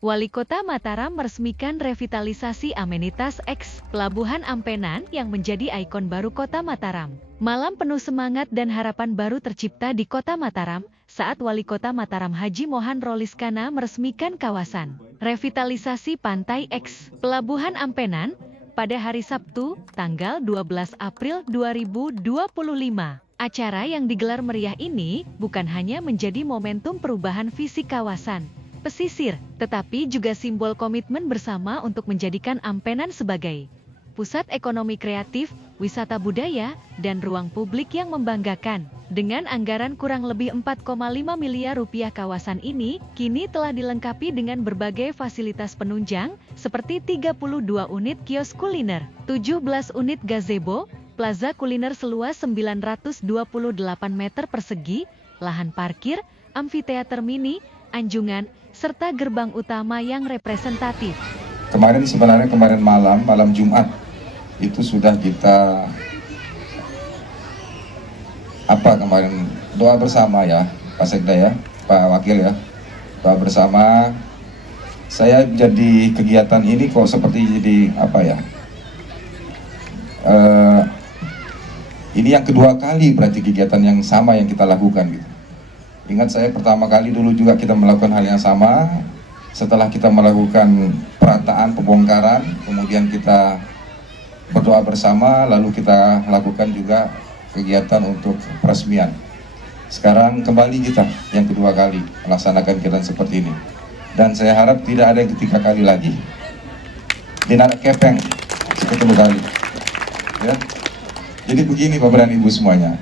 Wali Kota Mataram meresmikan revitalisasi amenitas X Pelabuhan Ampenan yang menjadi ikon baru Kota Mataram. Malam penuh semangat dan harapan baru tercipta di Kota Mataram saat Wali Kota Mataram Haji Mohan Roliskana meresmikan kawasan revitalisasi Pantai X Pelabuhan Ampenan pada hari Sabtu, tanggal 12 April 2025. Acara yang digelar meriah ini bukan hanya menjadi momentum perubahan visi kawasan pesisir, tetapi juga simbol komitmen bersama untuk menjadikan Ampenan sebagai pusat ekonomi kreatif, wisata budaya, dan ruang publik yang membanggakan. Dengan anggaran kurang lebih 4,5 miliar rupiah, kawasan ini kini telah dilengkapi dengan berbagai fasilitas penunjang seperti 32 unit kios kuliner, 17 unit gazebo, plaza kuliner seluas 928 meter persegi, lahan parkir, amfiteater mini, anjungan, serta gerbang utama yang representatif. Kemarin malam Jumat itu sudah kita doa bersama ya, Pak Sekda ya, Pak Wakil ya, doa bersama. Saya jadi kegiatan ini kok seperti jadi ini yang kedua kali berarti kegiatan yang sama yang kita lakukan gitu. Ingat saya pertama kali dulu juga kita melakukan hal yang sama. Setelah kita melakukan perataan, pembongkaran, kemudian kita berdoa bersama, lalu kita lakukan juga kegiatan untuk peresmian. Sekarang kembali kita yang kedua kali melaksanakan kegiatan seperti ini. Dan saya harap tidak ada yang ketiga kali lagi. Tidak ada kepeng seperti kali. Ya. Jadi begini Bapak dan Ibu semuanya.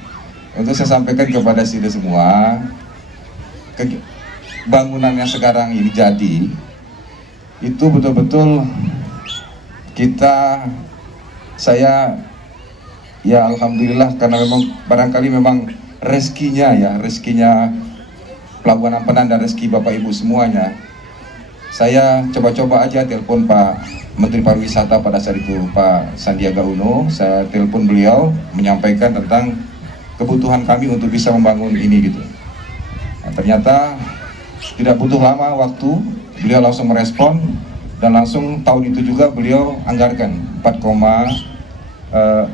Untuk saya sampaikan kepada Sida semua, bangunan yang sekarang ini jadi itu betul-betul saya ya alhamdulillah, karena memang barangkali memang rezekinya Pelabuhan Ampenan dan rezeki Bapak Ibu semuanya. Saya coba-coba aja telepon Pak Menteri Pariwisata pada saat itu, Pak Sandiaga Uno. Saya telepon beliau menyampaikan tentang kebutuhan kami untuk bisa membangun ini gitu. Ternyata tidak butuh lama waktu, beliau langsung merespon dan langsung tahun itu juga beliau anggarkan 4,3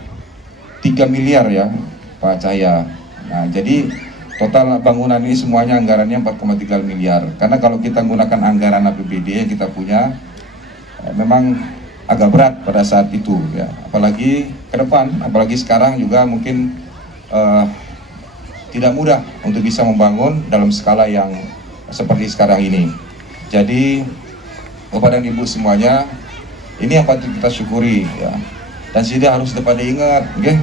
miliar ya Pak Cahya. Nah jadi total bangunan ini semuanya anggarannya 4,3 miliar. Karena kalau kita menggunakan anggaran APBD yang kita punya memang agak berat pada saat itu ya. Apalagi ke depan, apalagi sekarang juga mungkin tidak mudah untuk bisa membangun dalam skala yang seperti sekarang ini. Jadi Bapak dan Ibu semuanya, ini yang patut kita syukuri ya. Dan Sida harus dapat diingat, okay?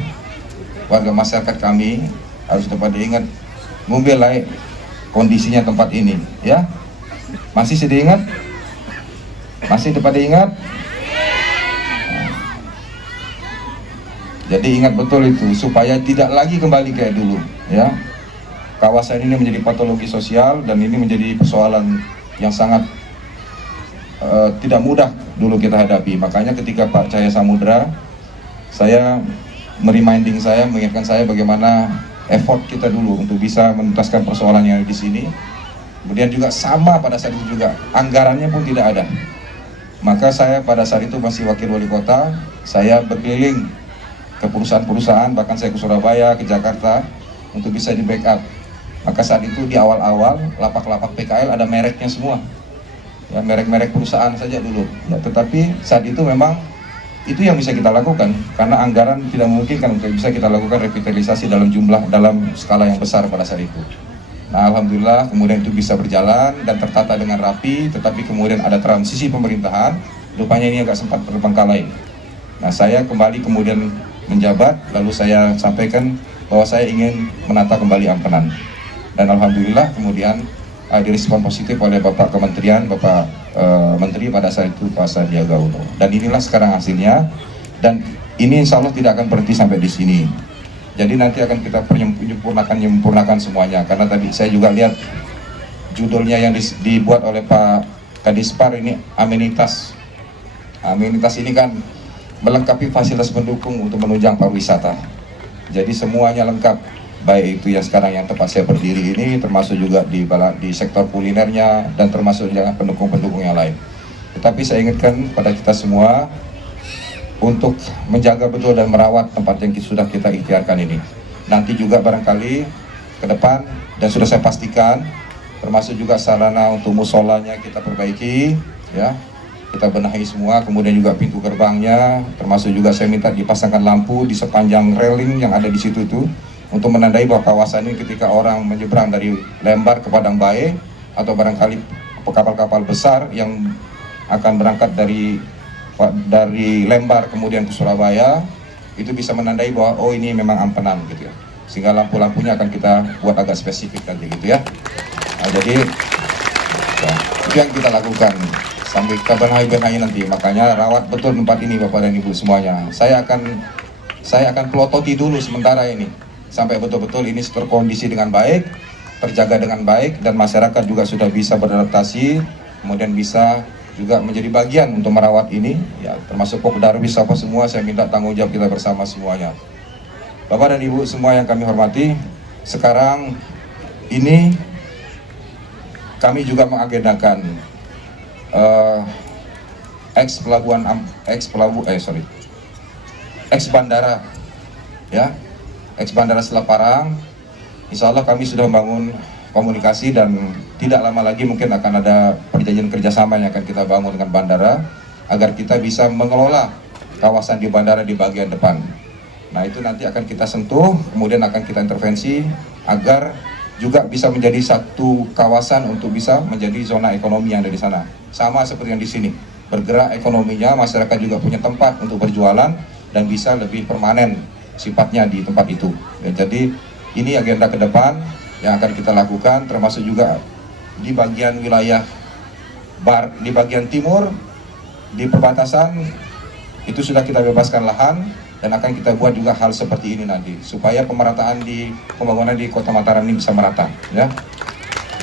Warga masyarakat kami harus dapat diingat membelai kondisinya tempat ini ya. Masih Sida ingat? Masih dapat diingat? Jadi ingat betul itu supaya tidak lagi kembali kayak dulu ya. Kawasan ini menjadi patologi sosial dan ini menjadi persoalan yang sangat tidak mudah dulu kita hadapi. Makanya ketika Pak Cahya Samudra, saya mengingatkan saya bagaimana effort kita dulu untuk bisa menuntaskan persoalan yang ada di sini. Kemudian juga sama pada saat itu juga anggarannya pun tidak ada. Maka saya pada saat itu masih wakil wali kota, saya berkeliling ke perusahaan-perusahaan, bahkan saya ke Surabaya, ke Jakarta untuk bisa di backup. Maka saat itu di awal-awal lapak-lapak PKL ada mereknya semua ya, merek-merek perusahaan saja dulu ya. Tetapi saat itu memang itu yang bisa kita lakukan karena anggaran tidak memungkinkan untuk bisa kita lakukan revitalisasi dalam skala yang besar pada saat itu. Nah alhamdulillah kemudian itu bisa berjalan dan tertata dengan rapi, tetapi kemudian ada transisi pemerintahan, rupanya ini agak sempat terbengkalai. Nah saya kembali kemudian menjabat, lalu saya sampaikan bahwa saya ingin menata kembali Ampenan. Dan alhamdulillah kemudian direspon positif oleh Bapak Kementerian, Bapak Menteri pada saat itu Pak Sandiaga Uno. Dan inilah sekarang hasilnya. Dan ini insya Allah tidak akan berhenti sampai di sini. Jadi nanti akan kita menyempurnakan semuanya. Karena tadi saya juga lihat judulnya yang dibuat oleh Pak Kadispar ini amenitas. Amenitas ini kan melengkapi fasilitas pendukung untuk menunjang pariwisata. Jadi semuanya lengkap. baik itu yang sekarang yang tempat saya berdiri ini, termasuk juga di sektor kulinernya, dan termasuk juga pendukung-pendukung yang lain. Tetapi saya ingatkan pada kita semua untuk menjaga betul dan merawat tempat yang sudah kita ikhtiarkan ini. Nanti juga barangkali ke depan, dan sudah saya pastikan, termasuk juga sarana untuk musolanya kita perbaiki, ya, kita benahi semua, kemudian juga pintu gerbangnya, termasuk juga saya minta dipasangkan lampu di sepanjang railing yang ada di situ tuh, untuk menandai bahwa kawasan ini ketika orang menyeberang dari Lembar ke Padang Bae, atau barangkali kapal-kapal besar yang akan berangkat dari Lembar kemudian ke Surabaya, itu bisa menandai bahwa oh ini memang ampenan gitu ya. Sehingga lampu-lampunya akan kita buat agak spesifik nanti gitu ya. Nah, jadi ya, itu yang kita lakukan sambil kita benahi nanti. Makanya rawat betul tempat ini Bapak dan Ibu semuanya. Saya akan pelototi dulu sementara ini sampai betul-betul ini terkondisi dengan baik, terjaga dengan baik, dan masyarakat juga sudah bisa beradaptasi, kemudian bisa juga menjadi bagian untuk merawat ini, ya, termasuk Popdarwis apa semua. Saya minta tanggung jawab kita bersama semuanya. Bapak dan Ibu semua yang kami hormati, sekarang ini kami juga mengagendakan ex bandara, ya, ex bandara Selat Parang. Insya Allah kami sudah membangun komunikasi, dan tidak lama lagi mungkin akan ada perjanjian kerjasama yang akan kita bangun dengan bandara agar kita bisa mengelola kawasan di bandara di bagian depan. Nah, itu nanti akan kita sentuh, kemudian akan kita intervensi agar juga bisa menjadi satu kawasan untuk bisa menjadi zona ekonomi yang ada di sana. Sama seperti yang di sini, bergerak ekonominya, masyarakat juga punya tempat untuk berjualan dan bisa lebih permanen sifatnya di tempat itu. Ya, jadi ini agenda ke depan yang akan kita lakukan, termasuk juga di bagian wilayah di bagian timur, di perbatasan, itu sudah kita bebaskan lahan, dan akan kita buat juga hal seperti ini nanti, supaya pemerataan di pembangunan di Kota Mataram ini bisa merata, ya.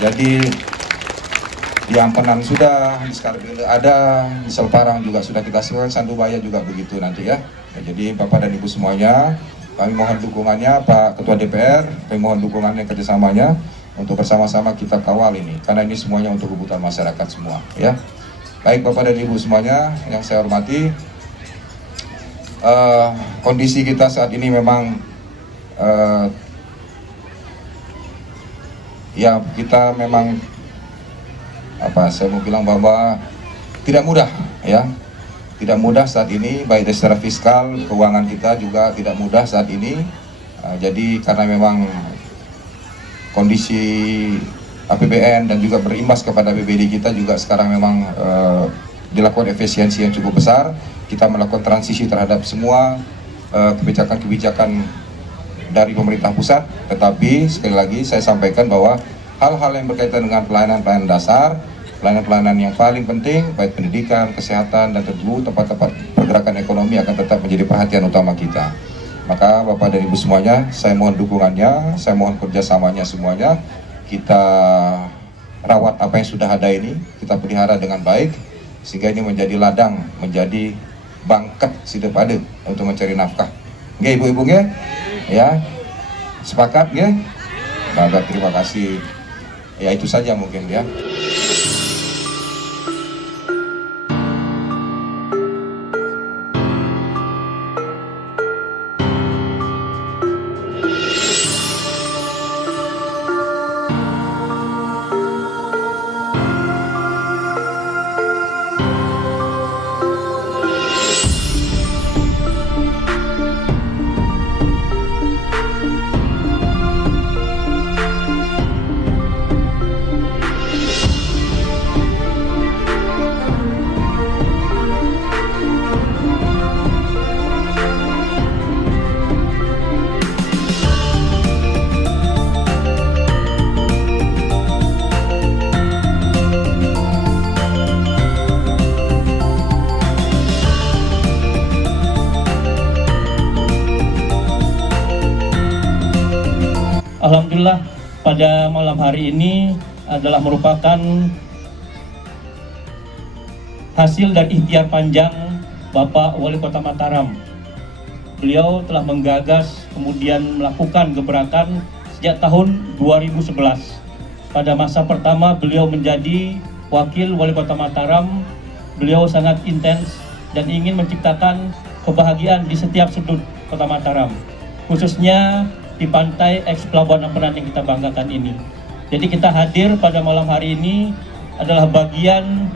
Jadi di Ampenan sudah, di Skarbele ada, di Selparang juga sudah kita siapkan, Sandubaya juga begitu nanti ya. Jadi Bapak dan Ibu semuanya, kami mohon dukungannya Pak Ketua DPR, kami mohon dukungannya kerjasamanya untuk bersama-sama kita kawal ini, karena ini semuanya untuk kebutuhan masyarakat semua, ya. Baik Bapak dan Ibu semuanya yang saya hormati, kondisi kita saat ini memang ya kita memang saya mau bilang bahwa tidak mudah, ya. Tidak mudah saat ini, baik secara fiskal, keuangan kita juga tidak mudah saat ini. Jadi karena memang kondisi APBN dan juga berimbas kepada APBD kita juga sekarang memang dilakukan efisiensi yang cukup besar. Kita melakukan transisi terhadap semua kebijakan-kebijakan dari pemerintah pusat. Tetapi sekali lagi saya sampaikan bahwa hal-hal yang berkaitan dengan pelayanan-pelayanan dasar, pelayanan-pelayanan yang paling penting, baik pendidikan, kesehatan, dan tentu tempat-tempat pergerakan ekonomi akan tetap menjadi perhatian utama kita. Maka Bapak dan Ibu semuanya, saya mohon dukungannya, saya mohon kerjasamanya semuanya. Kita rawat apa yang sudah ada ini, kita pelihara dengan baik, sehingga ini menjadi ladang, menjadi bangket sidepade untuk mencari nafkah. Nggih ibu-ibu nggih? Ya. Sepakat nggih? Baik, terima kasih. Ya itu saja mungkin ya. Alhamdulillah pada malam hari ini adalah merupakan hasil dari ikhtiar panjang Bapak Wali Kota Mataram. Beliau telah menggagas kemudian melakukan gebrakan sejak tahun 2011. Pada masa pertama beliau menjadi Wakil Wali Kota Mataram, beliau sangat intens dan ingin menciptakan kebahagiaan di setiap sudut Kota Mataram, khususnya di pantai eks Pelabuhan Ampenan yang kita banggakan ini. Jadi kita hadir pada malam hari ini adalah bagian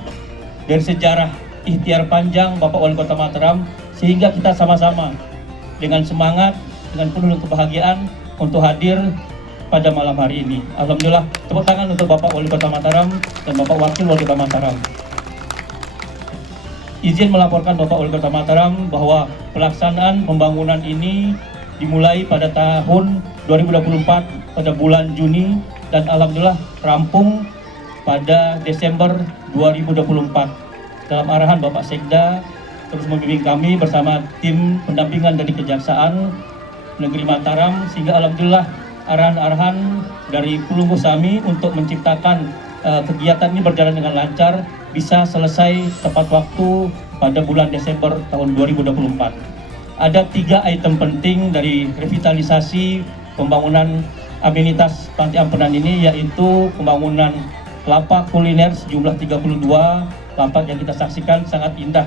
dari sejarah ikhtiar panjang Bapak Wali Kota Mataram, sehingga kita sama-sama dengan semangat, dengan penuh kebahagiaan untuk hadir pada malam hari ini. Alhamdulillah, tepuk tangan untuk Bapak Wali Kota Mataram dan Bapak Wakil Wali Kota Mataram. Izin melaporkan Bapak Wali Kota Mataram bahwa pelaksanaan pembangunan ini dimulai pada tahun 2024 pada bulan Juni dan alhamdulillah rampung pada Desember 2024. Dalam arahan Bapak Sekda terus membimbing kami bersama tim pendampingan dari Kejaksaan Negeri Mataram, sehingga alhamdulillah arahan-arahan dari Pulunggu Sami untuk menciptakan kegiatan ini berjalan dengan lancar, bisa selesai tepat waktu pada bulan Desember tahun 2024. Ada 3 item penting dari revitalisasi pembangunan amenitas Pantai Ampenan ini, yaitu pembangunan lapak kuliner sejumlah 32 lapak yang kita saksikan sangat indah.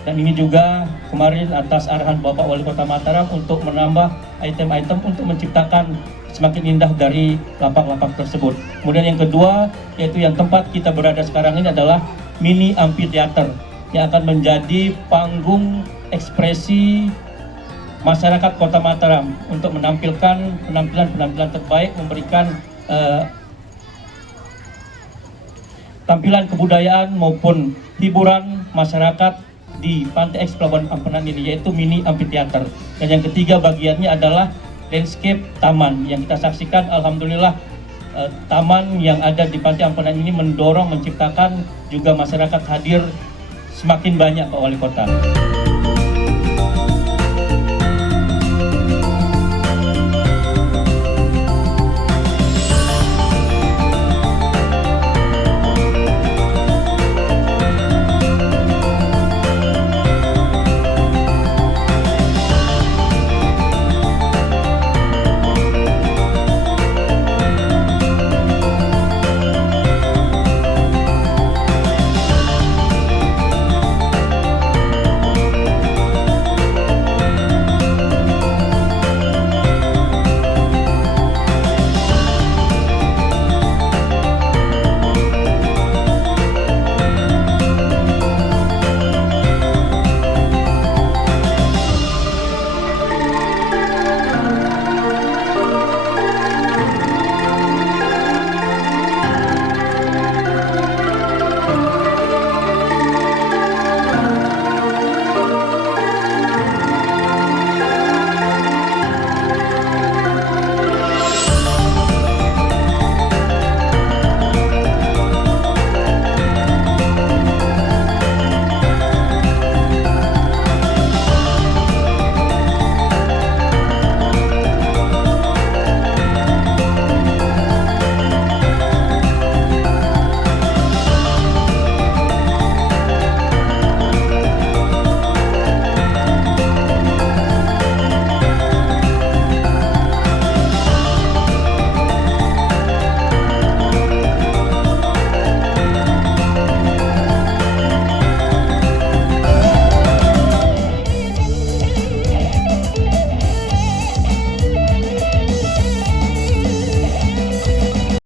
Dan ini juga kemarin atas arahan Bapak Wali Kota Mataram untuk menambah item-item untuk menciptakan semakin indah dari lapak-lapak tersebut. Kemudian yang kedua, yaitu yang tempat kita berada sekarang ini adalah mini amphitheater yang akan menjadi panggung ekspresi masyarakat Kota Mataram untuk menampilkan penampilan-penampilan terbaik, memberikan tampilan kebudayaan maupun hiburan masyarakat di Pantai Eks Pelabuhan Ampenan ini, yaitu mini amphitheater. Dan yang ketiga bagiannya adalah landscape taman yang kita saksikan. Alhamdulillah taman yang ada di Pantai Ampenan ini mendorong, menciptakan juga masyarakat hadir semakin banyak Pak Wali Kota.